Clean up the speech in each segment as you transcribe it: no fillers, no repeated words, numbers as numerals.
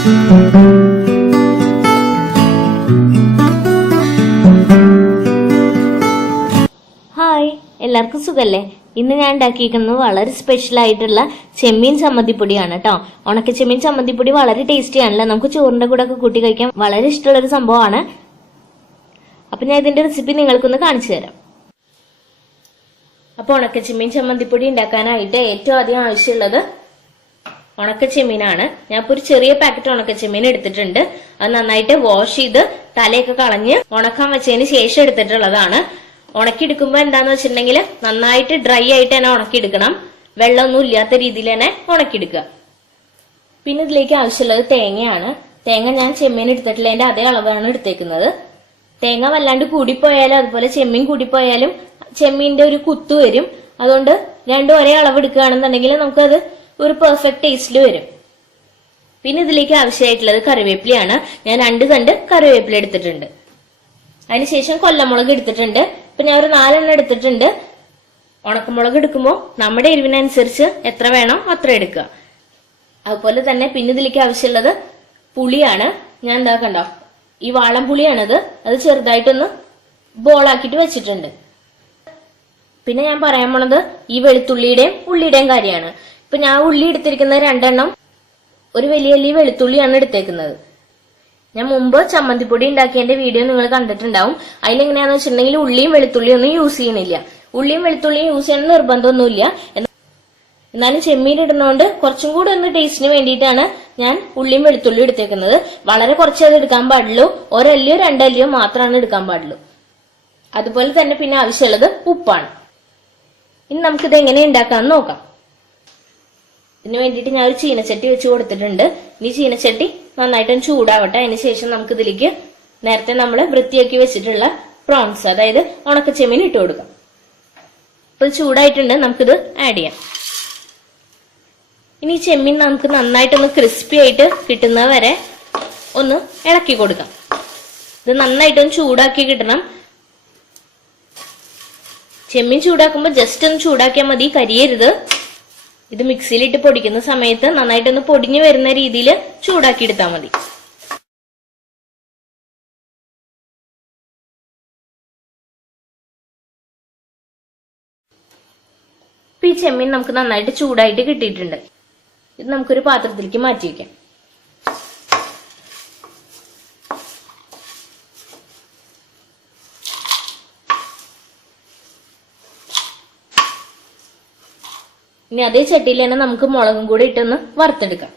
Hi, എല്ലാവർക്കും സുഖല്ലേ? ഇന്ന് ഞാൻ ഉണ്ടാക്കിയിരിക്കുന്നത് വളരെ സ്പെഷ്യൽ ആയിട്ടുള്ള ചെമ്മീൻ ചമ്മന്തിപ്പൊടിയാണ് കേട്ടോ. ഉണക്ക ചെമ്മീൻ ചമ്മന്തിപ്പൊടി വളരെ ടേസ്റ്റി ആണല്ലോ. നമുക്ക് ചോറിന്റെ കൂടെ ഒക്കെ കൂട്ടി കഴിക്കാൻ വളരെ ഇഷ്ടമുള്ള ഒരു സംഭവമാണ്. അപ്പൊ ഞാൻ ഇതിന്റെ റെസിപ്പി നിങ്ങൾക്കൊന്ന് കാണിച്ചു തരാം. അപ്പൊ ഉണക്ക ചെമ്മീൻ ചമ്മന്തിപ്പൊടി ഉണ്ടാക്കാനായിട്ട് ഏറ്റവും അധികം ആവശ്യമുള്ളത് ഉണക്ക ചെമ്മീനാണ്. ഞാൻ ഇപ്പൊ ഒരു ചെറിയ പാക്കറ്റ് ഉണക്ക ചെമ്മീൻ എടുത്തിട്ടുണ്ട്. അത് നന്നായിട്ട് വാഷ് ചെയ്ത് തലയൊക്കെ കളഞ്ഞ് ഉണക്കാൻ വെച്ചതിന് ശേഷം എടുത്തിട്ടുള്ളതാണ്. ഉണക്കിയെടുക്കുമ്പോ എന്താന്ന് വെച്ചിട്ടുണ്ടെങ്കിൽ നന്നായിട്ട് ഡ്രൈ ആയിട്ട് തന്നെ ഉണക്കിയെടുക്കണം. വെള്ളമൊന്നും ഇല്ലാത്ത രീതിയിൽ തന്നെ ഉണക്കിയെടുക്കുക. പിന്നെ ഇതിലേക്ക് ആവശ്യമുള്ളത് തേങ്ങയാണ്. തേങ്ങ ഞാൻ ചെമ്മീൻ എടുത്തിട്ടുള്ളതിന്റെ അതേ അളവാണ് എടുത്തേക്കുന്നത്. തേങ്ങ വല്ലാണ്ട് കൂടിപ്പോയാലും അതുപോലെ ചെമ്മീൻ കൂടിപ്പോയാലും ചെമ്മീന്റെ ഒരു കുത്തു വരും. അതുകൊണ്ട് രണ്ടും ഒരേ അളവ് എടുക്കുകയാണെന്നുണ്ടെങ്കിൽ നമുക്കത് ഒരു പെർഫെക്റ്റ് ടേസ്റ്റിൽ വരും. പിന്നെ ഇതിലേക്ക് ആവശ്യമായിട്ടുള്ളത് കറിവേപ്പിലയാണ്. ഞാൻ 2 തണ്ട് കറിവേപ്പില എടുത്തിട്ടുണ്ട്. അതിനുശേഷം കൊല്ലമുളക് എടുത്തിട്ടുണ്ട്. ഇപ്പൊ ഞാൻ ഒരു 4 എണ്ണം എടുത്തിട്ടുണ്ട്. ഉണക്കമുളക് എടുക്കുമ്പോൾ നമ്മുടെ എരിവിനനുസരിച്ച് എത്ര വേണം അത്ര എടുക്കുക. അതുപോലെ തന്നെ പിന്നെ ഇതിലേക്ക് ആവശ്യമുള്ളത് പുളിയാണ്. ഞാൻ എന്താ കണ്ടോ, ഈ വാളം പുളിയാണത്. അത് ചെറുതായിട്ടൊന്ന് ബോളാക്കിട്ട് വെച്ചിട്ടുണ്ട്. പിന്നെ ഞാൻ പറയാൻ പോണത് ഈ വെളുത്തുള്ളിയുടെയും ഉള്ളിയുടെയും കാര്യമാണ്. ഇപ്പൊ ഞാൻ ഉള്ളി എടുത്തിരിക്കുന്നത് 2 എണ്ണം. ഒരു വലിയ വെളുത്തുള്ളിയാണ് എടുത്തേക്കുന്നത്. ഞാൻ മുമ്പ് ചമ്മന്തിപ്പൊടി ഉണ്ടാക്കിയതിന്റെ വീഡിയോ നിങ്ങൾ കണ്ടിട്ടുണ്ടാവും. അതിലെങ്ങനെയാന്ന് വെച്ചിട്ടുണ്ടെങ്കിൽ ഉള്ളിയും വെളുത്തുള്ളിയും ഒന്നും യൂസ് ചെയ്യണില്ല. ഉള്ളിയും വെളുത്തുള്ളിയും യൂസ് ചെയ്യണ നിർബന്ധമൊന്നുമില്ല. എന്നാലും ചെമ്മീൻ ഇടുന്നതുകൊണ്ട് കുറച്ചും കൂടെ ഒന്ന് ടേസ്റ്റിന് വേണ്ടിയിട്ടാണ് ഞാൻ ഉള്ളിയും വെളുത്തുള്ളിയും എടുത്തേക്കുന്നത്. വളരെ കുറച്ചേ അത് എടുക്കാൻ പാടുള്ളൂ. 1 അല്ലിയോ 2 അല്ലിയോ മാത്രമാണ് എടുക്കാൻ പാടുള്ളൂ. അതുപോലെ തന്നെ പിന്നെ ആവശ്യമുള്ളത് ഉപ്പാണ്. ഇനി നമുക്കിത് എങ്ങനെ ഉണ്ടാക്കാമെന്ന് നോക്കാം. ഇതിന് വേണ്ടിയിട്ട് ഞാൻ ഒരു ചീനച്ചട്ടി വെച്ച് കൊടുത്തിട്ടുണ്ട്. ഇനി ചീനച്ചട്ടി നന്നായിട്ടൊന്ന് ചൂടാവട്ടെ. അതിനുശേഷം നമുക്ക് ഇതിലേക്ക് നേരത്തെ നമ്മൾ വൃത്തിയാക്കി വെച്ചിട്ടുള്ള പ്രോൺസ്, അതായത് ഉണക്കച്ചെമ്മീൻ ഇട്ട് കൊടുക്കാം. അപ്പൊ ഇത് ചൂടായിട്ടുണ്ട്, നമുക്കിത് ആഡ് ചെയ്യാം. ഇനി ഈ ചെമ്മീൻ നമുക്ക് നന്നായിട്ടൊന്ന് ക്രിസ്പി ആയിട്ട് കിട്ടുന്നത് വരെ ഒന്ന് ഇളക്കി കൊടുക്കാം. ഇത് നന്നായിട്ടൊന്ന് ചൂടാക്കി കിട്ടണം. ചെമ്മീൻ ചൂടാക്കുമ്പോൾ ജസ്റ്റ് ഒന്ന് ചൂടാക്കിയാൽ മതി, കരിയരുത്. ഇത് മിക്സിയിലിട്ട് പൊടിക്കുന്ന സമയത്ത് നന്നായിട്ടൊന്ന് പൊടിഞ്ഞു വരുന്ന രീതിയിൽ ചൂടാക്കി എടുത്താൽ മതി. ഈ ചെമ്മീൻ നമുക്ക് നന്നായിട്ട് ചൂടായിട്ട് കിട്ടിയിട്ടുണ്ട്. ഇത് നമുക്കൊരു പാത്രത്തിലേക്ക് മാറ്റി വയ്ക്കാം. ഇനി അതേ ചട്ടിയിൽ തന്നെ നമുക്ക് മുളകും കൂടി ഇട്ടൊന്ന് വറുത്തെടുക്കാം.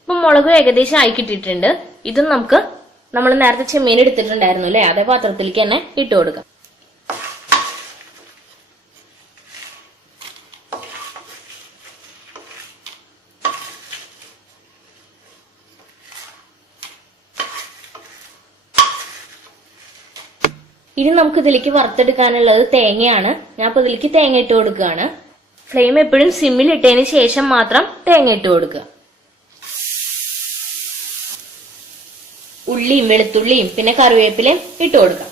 ഇപ്പൊ മുളക് ഏകദേശം ആയി കിട്ടിയിട്ടുണ്ട്. ഇതും നമുക്ക് നമ്മൾ നേരത്തെ ചെമ്മീൻ എടുത്തിട്ടുണ്ടായിരുന്നു അല്ലെ, അതേ പാത്രത്തിലേക്ക് തന്നെ ഇട്ട് കൊടുക്കാം. ഇനി നമുക്ക് ഇതിലേക്ക് വറുത്തെടുക്കാനുള്ളത് തേങ്ങയാണ്. ഞാൻ ഇപ്പൊ ഇതിലേക്ക് തേങ്ങ ഇട്ട് കൊടുക്കുകയാണ്. ഫ്ലെയിം എപ്പോഴും സിമ്മിൽ ഇട്ടതിന് ശേഷം മാത്രം തേങ്ങ ഇട്ട് കൊടുക്കുക. ഉള്ളിയും വെളുത്തുള്ളിയും പിന്നെ കറിവേപ്പിലയും ഇട്ട് കൊടുക്കാം.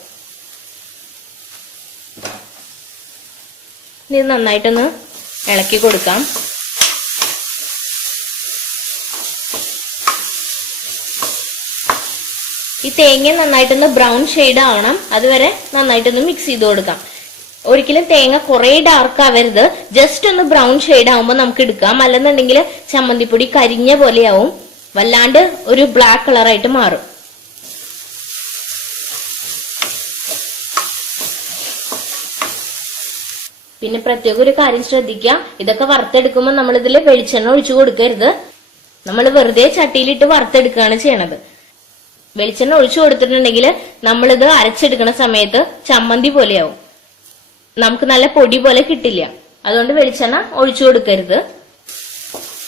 ഇത് നന്നായിട്ടൊന്ന് ഇളക്കി കൊടുക്കാം. ഈ തേങ്ങ നന്നായിട്ടൊന്ന് ബ്രൗൺ ഷെയ്ഡ് ആവണം. അതുവരെ നന്നായിട്ടൊന്ന് മിക്സ് ചെയ്ത് കൊടുക്കാം. ഒരിക്കലും തേങ്ങ കുറെ ഡാർക്ക് ആവരുത്. ജസ്റ്റ് ഒന്ന് ബ്രൗൺ ഷെയ്ഡ് ആവുമ്പോൾ നമുക്ക് എടുക്കാം. അല്ലെന്നുണ്ടെങ്കിൽ ചമ്മന്തിപ്പൊടി കരിഞ്ഞ പോലെയാവും, വല്ലാണ്ട് ഒരു ബ്ലാക്ക് കളറായിട്ട് മാറും. പിന്നെ പ്രത്യേക ഒരു കാര്യം ശ്രദ്ധിക്കുക, ഇതൊക്കെ വറുത്തെടുക്കുമ്പോൾ നമ്മൾ ഇതിൽ വെളിച്ചെണ്ണ ഒഴിച്ചു കൊടുക്കരുത്. നമ്മൾ വെറുതെ ചട്ടിയിലിട്ട് വറുത്തെടുക്കുകയാണ് ചെയ്യണത്. വെളിച്ചെണ്ണ ഒഴിച്ചു കൊടുത്തിട്ടുണ്ടെങ്കിൽ നമ്മളിത് അരച്ചെടുക്കുന്ന സമയത്ത് ചമ്മന്തി പോലെയാവും, നമുക്ക് നല്ല പൊടി പോലെ കിട്ടില്ല. അതുകൊണ്ട് വെളിച്ചെണ്ണ ഒഴിച്ചു കൊടുക്കരുത്.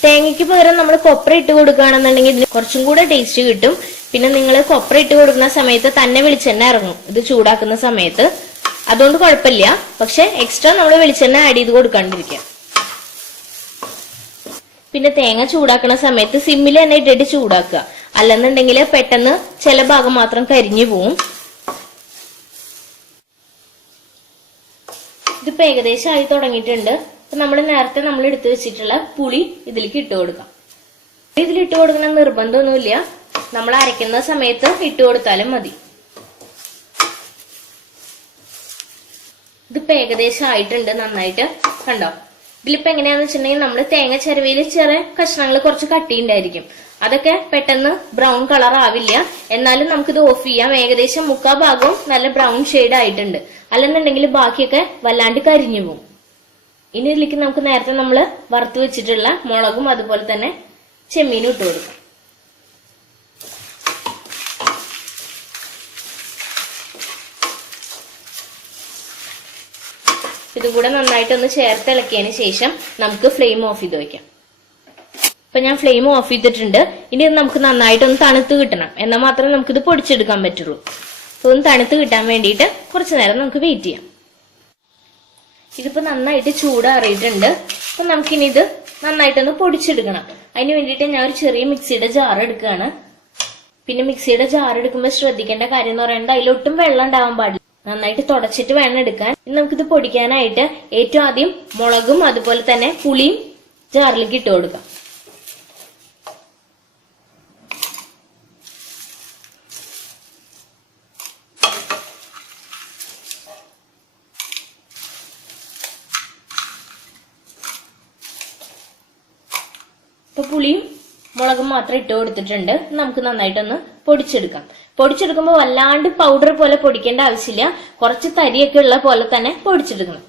തേങ്ങയ്ക്ക് പകരം നമ്മൾ കൊപ്ര ഇട്ട് കൊടുക്കുകയാണെന്നുണ്ടെങ്കിൽ ഇതിന് കുറച്ചും കൂടെ ടേസ്റ്റ് കിട്ടും. പിന്നെ നിങ്ങൾ കൊപ്ര ഇട്ട് കൊടുക്കുന്ന സമയത്ത് തന്നെ വെളിച്ചെണ്ണ ഇറങ്ങും ഇത് ചൂടാക്കുന്ന സമയത്ത്. അതുകൊണ്ട് കുഴപ്പമില്ല. പക്ഷെ എക്സ്ട്രാ നമ്മൾ വെളിച്ചെണ്ണ ആഡ് ചെയ്ത് കൊടുക്കാണ്ടിരിക്കുക. പിന്നെ തേങ്ങ ചൂടാക്കുന്ന സമയത്ത് സിമ്മിൽ തന്നെ ഇട്ടിട്ട് ചൂടാക്കുക. അല്ലെന്നുണ്ടെങ്കിൽ പെട്ടെന്ന് ചില ഭാഗം മാത്രം കരിഞ്ഞു പോവും. ഇതിപ്പോ ഏകദേശം ആയി തുടങ്ങിയിട്ടുണ്ട്. അപ്പൊ നമ്മൾ നേരത്തെ എടുത്തു വെച്ചിട്ടുള്ള പുളി ഇതിലേക്ക് ഇട്ട് കൊടുക്കാം. ഇതിലിട്ട് കൊടുക്കണം നിർബന്ധമൊന്നുമില്ല, നമ്മൾ അരയ്ക്കുന്ന സമയത്ത് ഇട്ട് കൊടുത്താലും മതി. ഇതിപ്പോ ഏകദേശം ആയിട്ടുണ്ട് നന്നായിട്ട്. കണ്ടോ? ഇതിലിപ്പോ എങ്ങനെയാന്ന് വെച്ചിട്ടുണ്ടെങ്കിൽ നമ്മൾ തേങ്ങ ചിരവിയിൽ ചെറിയ കഷ്ണങ്ങൾ കുറച്ച് കട്ടിയുണ്ടായിരിക്കും. അതൊക്കെ പെട്ടെന്ന് ബ്രൗൺ കളർ ആവില്ല. എന്നാലും നമുക്കിത് ഓഫ് ചെയ്യാം. ഏകദേശം 3/4 ഭാഗവും നല്ല ബ്രൗൺ ഷെയ്ഡ് ആയിട്ടുണ്ട്. അല്ലെന്നുണ്ടെങ്കിൽ ബാക്കിയൊക്കെ വല്ലാണ്ട് കരിഞ്ഞു പോകും. ഇനി ഇതിലേക്ക് നമുക്ക് നേരത്തെ നമ്മൾ വറുത്ത് വെച്ചിട്ടുള്ള മുളകും അതുപോലെ തന്നെ ചെമ്മീനും ഇട്ട് കൊടുക്കാം. ഇതും കൂടെ നന്നായിട്ടൊന്ന് ചേർത്ത് ഇളക്കിയതിന് ശേഷം നമുക്ക് ഫ്ലെയിം ഓഫ് ചെയ്ത് വെക്കാം. ഇപ്പൊ ഞാൻ ഫ്ലെയിം ഓഫ് ചെയ്തിട്ടുണ്ട്. ഇനി ഇത് നമുക്ക് നന്നായിട്ടൊന്ന് തണുത്ത് കിട്ടണം. എന്നാൽ മാത്രമേ നമുക്കിത് പൊടിച്ചെടുക്കാൻ പറ്റുള്ളൂ. ഒന്ന് തണുത്ത് കിട്ടാൻ വേണ്ടിയിട്ട് കുറച്ചു നേരം നമുക്ക് വെയിറ്റ് ചെയ്യാം. ഇതിപ്പോ നന്നായിട്ട് ചൂടാറിയിട്ടുണ്ട്. അപ്പൊ നമുക്കിനി ഇത് നന്നായിട്ടൊന്ന് പൊടിച്ചെടുക്കണം. അതിന് വേണ്ടിയിട്ട് ഞാൻ ഒരു ചെറിയ മിക്സിയുടെ ജാർ എടുക്കുകയാണ്. പിന്നെ മിക്സിയുടെ ജാർ എടുക്കുമ്പോൾ ശ്രദ്ധിക്കേണ്ട കാര്യം എന്ന് പറയുന്നത് അതിലൊട്ടും വെള്ളം ഉണ്ടാവാൻ പാടില്ല. നന്നായിട്ട് തുടച്ചിട്ട് വേണം എടുക്കാൻ. ഇനി നമുക്കിത് പൊടിക്കാനായിട്ട് ഏറ്റവും ആദ്യം മുളകും അതുപോലെ തന്നെ പുളിയും ജാറിലേക്ക് ഇട്ട് കൊടുക്കാം. ഇപ്പൊ പുളിയും മുളകും മാത്രം ഇട്ട് കൊടുത്തിട്ടുണ്ട്. നമുക്ക് നന്നായിട്ടൊന്ന് പൊടിച്ചെടുക്കാം. പൊടിച്ചെടുക്കുമ്പോൾ വല്ലാണ്ട് പൗഡർ പോലെ പൊടിക്കേണ്ട ആവശ്യമില്ല. കുറച്ച് തരിയൊക്കെ ഉള്ള പോലെ തന്നെ പൊടിച്ചെടുക്കണം.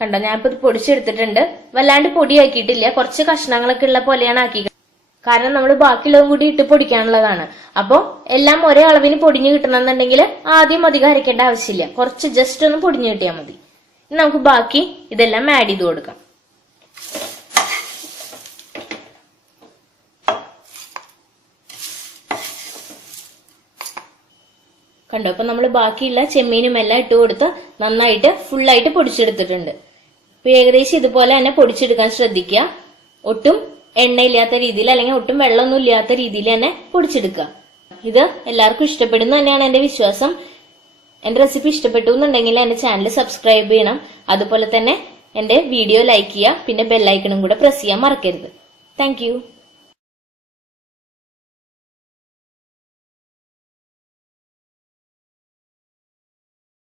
കണ്ടോ? ഞാനിപ്പോ ഇത് പൊടിച്ചെടുത്തിട്ടുണ്ട്. വല്ലാണ്ട് പൊടിയാക്കിയിട്ടില്ല. കുറച്ച് കഷ്ണങ്ങളൊക്കെ ഉള്ള പോലെയാണ് ആക്കിയത്. കാരണം നമ്മൾ ബാക്കിയുള്ളതും കൂടി ഇട്ട് പൊടിക്കാനുള്ളതാണ്. അപ്പോൾ എല്ലാം ഒരേ അളവിന് പൊടിഞ്ഞു കിട്ടണമെന്നുണ്ടെങ്കിൽ ആദ്യം അധികം അരയ്ക്കേണ്ട ആവശ്യമില്ല. കുറച്ച് ജസ്റ്റ് ഒന്ന് പൊടിഞ്ഞു കിട്ടിയാൽ മതി. ഇനി നമുക്ക് ബാക്കി ഇതെല്ലാം ആഡ് ചെയ്ത് കൊടുക്കാം. കണ്ടോ? അപ്പൊ നമ്മൾ ബാക്കിയുള്ള ചെമ്മീനും എല്ലാം ഇട്ട് കൊടുത്ത് നന്നായിട്ട് ഫുള്ളായിട്ട് പൊടിച്ചെടുത്തിട്ടുണ്ട്. ഇപ്പൊ ഏകദേശം ഇതുപോലെ തന്നെ പൊടിച്ചെടുക്കാൻ ശ്രദ്ധിക്കുക. ഒട്ടും എണ്ണയില്ലാത്ത രീതിയിൽ അല്ലെങ്കിൽ ഒട്ടും വെള്ളമൊന്നും ഇല്ലാത്ത രീതിയിൽ തന്നെ പൊടിച്ചെടുക്കുക. ഇത് എല്ലാവർക്കും ഇഷ്ടപ്പെടുന്നു തന്നെയാണ് എന്റെ വിശ്വാസം. എന്റെ റെസിപ്പി ഇഷ്ടപ്പെട്ടു എന്നുണ്ടെങ്കിൽ എന്റെ ചാനൽ സബ്സ്ക്രൈബ് ചെയ്യണം. അതുപോലെ തന്നെ എന്റെ വീഡിയോ ലൈക്ക് ചെയ്യുക. പിന്നെ ബെല്ലൈക്കണും കൂടെ പ്രസ് ചെയ്യാൻ മറക്കരുത്. താങ്ക്